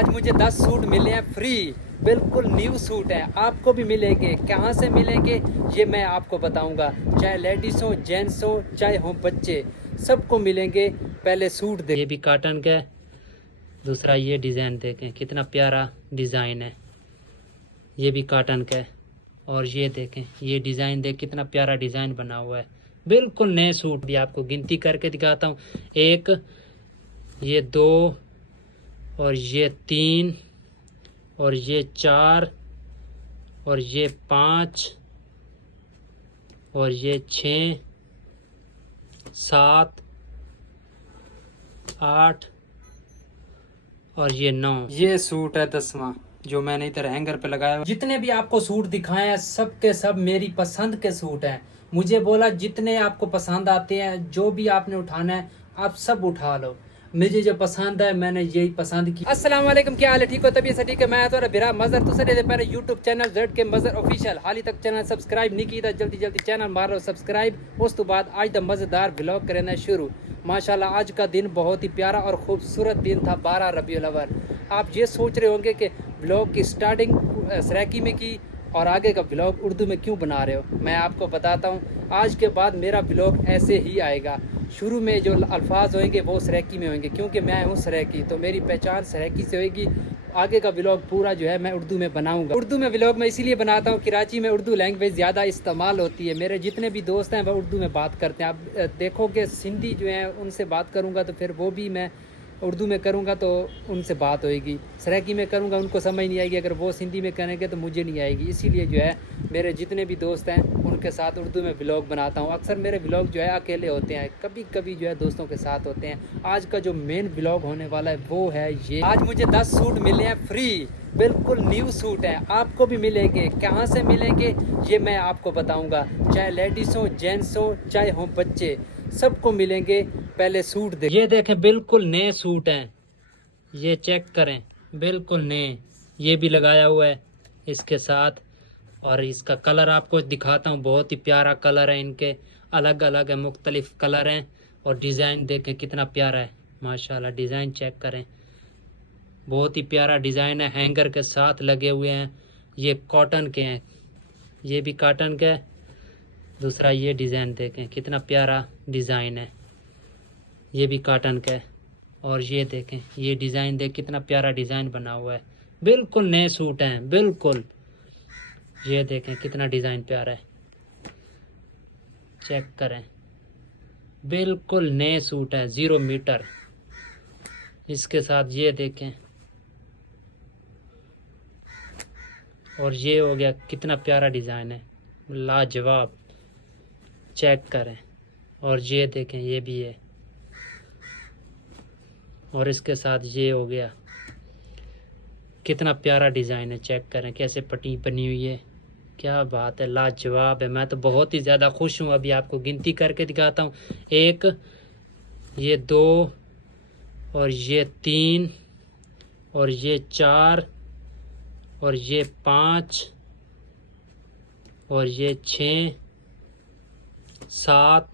आज मुझे 10 सूट मिले हैं फ्री, बिल्कुल न्यू सूट हैं। आपको भी मिलेंगे, कहाँ से मिलेंगे ये मैं आपको बताऊंगा। चाहे लेडीज़ हो, जेंट्स हो, चाहे हो बच्चे, सबको मिलेंगे। पहले सूट दे। ये भी कॉटन का है। दूसरा ये डिज़ाइन देखें, कितना प्यारा डिज़ाइन है। ये भी कॉटन का है। और ये देखें, ये डिज़ाइन देख, कितना प्यारा डिज़ाइन बना हुआ है। बिल्कुल नए सूट भी आपको गिनती करके दिखाता हूँ। एक, ये दो, और ये तीन, और ये चार, और ये पाँच, और ये छः, सात, आठ, और ये 9। ये सूट है 10वां जो मैंने इधर हैंगर पे लगाया हुआ। जितने भी आपको सूट दिखाए हैं सब के सब मेरी पसंद के सूट हैं। मुझे बोला जितने आपको पसंद आते हैं, जो भी आपने उठाना है आप सब उठा लो। मुझे जो पसंद है मैंने यही पसंद की। अस्सलाम वालेकुम, क्या हाल है? ठीक हो? तबीयत से ठीक है? मैं तो बिरा मज़र तो सर पहले यूट्यूब चैनल जेड के मज़र ऑफिशियल हाल तक चैनल सब्सक्राइब नहीं किया, जल्दी जल्दी चैनल मारो सब्सक्राइब। उस तो बाद आज द मज़ेदार व्लॉग करना शुरू। माशाल्लाह आज का दिन बहुत ही प्यारा और खूबसूरत दिन था, 12 रबीउल अव्वल। आप ये सोच रहे होंगे कि व्लॉग की स्टार्टिंग सराकी में की और आगे का व्लॉग उर्दू में क्यों बना रहे हो। मैं आपको बताता हूँ, आज के बाद मेरा व्लॉग ऐसे ही आएगा। शुरू में जो अल्फाज होंगे वो सराकी में होंगे, क्योंकि मैं हूँ सराकी, तो मेरी पहचान सराकी से होगी। आगे का व्लॉग पूरा जो है मैं उर्दू में बनाऊंगा। उर्दू में व्लॉग मैं इसीलिए बनाता हूँ, कराची में उर्दू लैंग्वेज ज़्यादा इस्तेमाल होती है। मेरे जितने भी दोस्त हैं वह उर्दू में बात करते हैं। आप देखो कि सिंधी जो है उनसे बात करूँगा तो फिर वो भी मैं उर्दू में करूँगा तो उनसे बात होएगी। सराकी में करूँगा उनको समझ नहीं आएगी, अगर वो सिंधी में करेंगे तो मुझे नहीं आएगी। इसीलिए जो है मेरे जितने भी दोस्त हैं उनके साथ उर्दू में व्लॉग बनाता हूँ। अक्सर मेरे व्लॉग जो है अकेले होते हैं, कभी कभी जो है दोस्तों के साथ होते हैं। आज का जो मेन व्लॉग होने वाला है वो है ये। आज मुझे 10 सूट मिले हैं फ्री, बिल्कुल न्यू सूट हैं। आपको भी मिलेंगे, कहाँ से मिलेंगे ये मैं आपको बताऊँगा। चाहे लेडीज़ हो, जेंट्स हो, चाहे हो बच्चे, सबको मिलेंगे। पहले सूट दे। ये देखें, बिल्कुल नए सूट हैं। ये चेक करें, बिल्कुल नए। ये भी लगाया हुआ है इसके साथ। और इसका कलर आपको दिखाता हूँ, बहुत ही प्यारा कलर है। इनके अलग अलग है, मुख्तलिफ कलर हैं। और डिज़ाइन देखें कितना प्यारा है, माशाल्लाह। डिज़ाइन चेक करें, बहुत ही प्यारा डिज़ाइन है। हैंगर के साथ लगे हुए हैं। ये कॉटन के हैं, ये भी कॉटन के है। दूसरा ये डिज़ाइन देखें, कितना प्यारा डिज़ाइन है। ये भी कॉटन का है। और ये देखें, ये डिज़ाइन देख, कितना प्यारा डिज़ाइन बना हुआ है। बिल्कुल नए सूट हैं, बिल्कुल। ये देखें कितना डिज़ाइन प्यारा है, चेक करें। बिल्कुल नए सूट है, 0 मीटर। इसके साथ ये देखें, और ये हो गया, कितना प्यारा डिज़ाइन है, लाजवाब। चेक करें। और ये देखें, ये भी है। और इसके साथ ये हो गया, कितना प्यारा डिज़ाइन है। चेक करें कैसे पट्टी बनी हुई है, क्या बात है, लाजवाब है। मैं तो बहुत ही ज़्यादा खुश हूँ। अभी आपको गिनती करके दिखाता हूँ। एक, ये दो, और ये तीन, और ये चार, और ये पाँच, और ये छः, सात,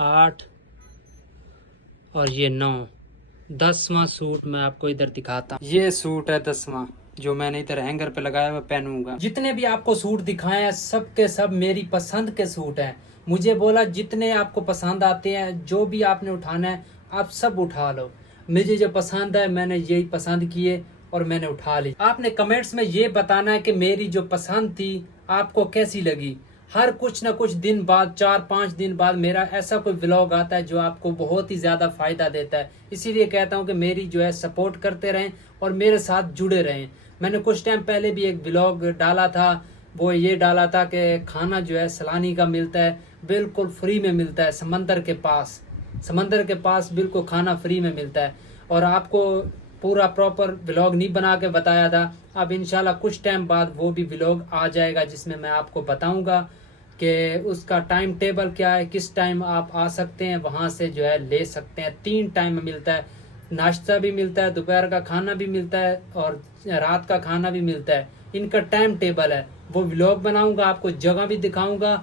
आठ, और ये 9। 10वां सूट मैं आपको इधर दिखाता हूँ। ये सूट है 10वां जो मैंने इधर हैंगर पे लगाया हुआ, पहनूंगा। जितने भी आपको सूट दिखाए हैं सब के सब मेरी पसंद के सूट हैं। मुझे बोला जितने आपको पसंद आते हैं, जो भी आपने उठाना है आप सब उठा लो। मुझे जो पसंद है मैंने यही पसंद किए और मैंने उठा ली। आपने कमेंट्स में ये बताना है कि मेरी जो पसंद थी आपको कैसी लगी। हर कुछ ना कुछ दिन बाद, 4-5 दिन बाद मेरा ऐसा कोई व्लॉग आता है जो आपको बहुत ही ज़्यादा फ़ायदा देता है। इसीलिए कहता हूँ कि मेरी जो है सपोर्ट करते रहें और मेरे साथ जुड़े रहें। मैंने कुछ टाइम पहले भी एक व्लॉग डाला था, वो ये डाला था कि खाना जो है सलानी का मिलता है, बिल्कुल फ्री में मिलता है। समंदर के पास बिल्कुल खाना फ्री में मिलता है। और आपको पूरा प्रॉपर व्लॉग नहीं बना के बताया था। अब इंशाल्लाह कुछ टाइम बाद वो भी व्लॉग आ जाएगा जिसमें मैं आपको बताऊंगा कि उसका टाइम टेबल क्या है, किस टाइम आप आ सकते हैं, वहाँ से जो है ले सकते हैं। 3 टाइम में मिलता है, नाश्ता भी मिलता है, दोपहर का खाना भी मिलता है और रात का खाना भी मिलता है। इनका टाइम टेबल है, वो व्लॉग बनाऊंगा, आपको जगह भी दिखाऊंगा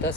10